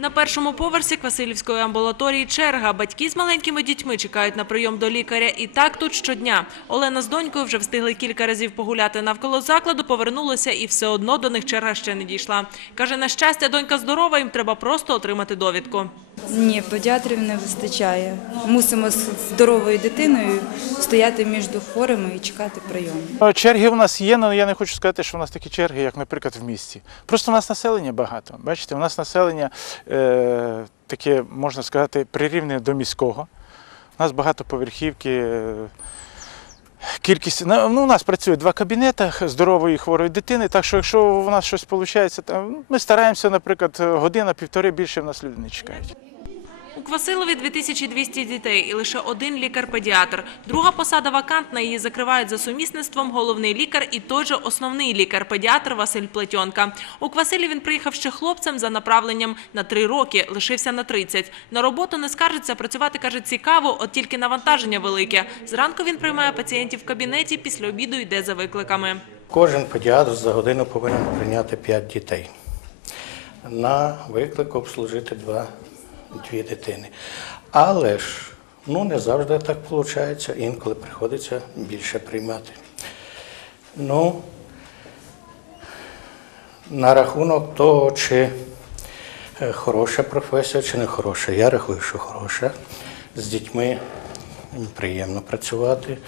На першому поверсі Квасилівської амбулаторії черга. Батьки з маленькими дітьми чекають на прийом до лікаря. І так тут щодня. Олена з донькою вже встигли кілька разів погуляти навколо закладу, повернулися і все одно до них черга ще не дійшла. Каже, на щастя, донька здорова, їм треба просто отримати довідку. Ні, педіатрів не вистачає. Мусимо з здоровою дитиною стояти між хворими і чекати прийому. Черги у нас є, але я не хочу сказати, що у нас такі черги, як, наприклад, в місті. Просто у нас населення багато. Бачите, у нас населення е, таке, можна сказати, прирівне до міського. У нас багато поверхівки. е, Кількість ну, у нас працює два кабінети здорової і хворої дитини. Так що, якщо у нас щось виходить, ми стараємося, наприклад, година-півтори більше в нас люди не чекають. У Квасилові 2200 дітей і лише один лікар-педіатр. Друга посада вакантна, її закривають за сумісництвом головний лікар і той же основний лікар-педіатр Василь Плетьонка. У Квасилі він приїхав ще хлопцем за направленням на три роки, лишився на 30. На роботу не скаржиться, працювати, каже, цікаво, от тільки навантаження велике. Зранку він приймає пацієнтів в кабінеті, після обіду йде за викликами. Кожен педіатр за годину повинен прийняти 5 дітей. На виклик обслужити два, дві дитини. Але ж ну, не завжди так виходить, інколи приходиться більше приймати. Ну, на рахунок того, чи е, хороша професія, чи не хороша, я рахую, що хороша. З дітьми приємно працювати.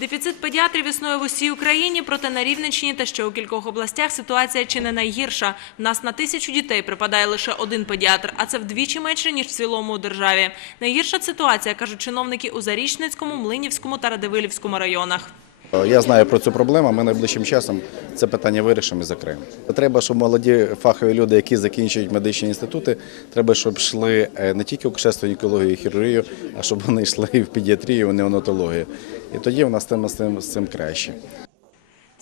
Дефіцит педіатрів існує в усій Україні, проте на Рівненщині та ще у кількох областях ситуація чи не найгірша. В нас на тисячу дітей припадає лише один педіатр, а це вдвічі менше, ніж в цілому у державі. Найгірша ситуація, кажуть чиновники у Зарічницькому, Млинівському та Радивилівському районах. Я знаю про цю проблему. Ми найближчим часом це питання вирішимо і закриємо. Треба, щоб молоді фахові люди, які закінчують медичні інститути, треба, щоб йшли е, не тільки у акушерство, гінекологію і хірургію, а щоб вони йшли в педіатрію, і в неонатологію. І тоді в нас цим, з цим краще.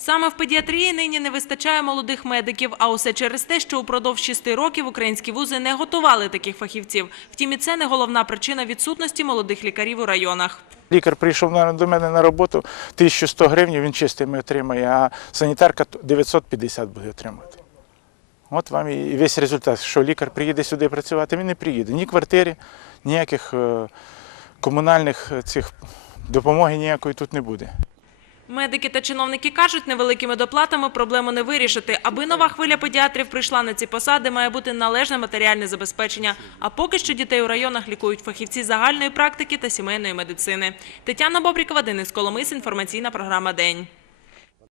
Саме в педіатрії нині не вистачає молодих медиків, а усе через те, що упродовж шести років українські вузи не готували таких фахівців. Втім, і це не головна причина відсутності молодих лікарів у районах. Лікар прийшов до мене на роботу, 1100 гривень він чистими отримає, а санітарка 950 буде отримати. От вам і весь результат, що лікар приїде сюди працювати, він не приїде. Ні квартири, ніяких е, комунальних е, цих допомоги ніякої тут не буде. Медики та чиновники кажуть, невеликими доплатами проблему не вирішити. Аби нова хвиля педіатрів прийшла на ці посади, має бути належне матеріальне забезпечення. А поки що дітей у районах лікують фахівці загальної практики та сімейної медицини. Тетяна Бобрікова, Денис Коломис, інформаційна програма День.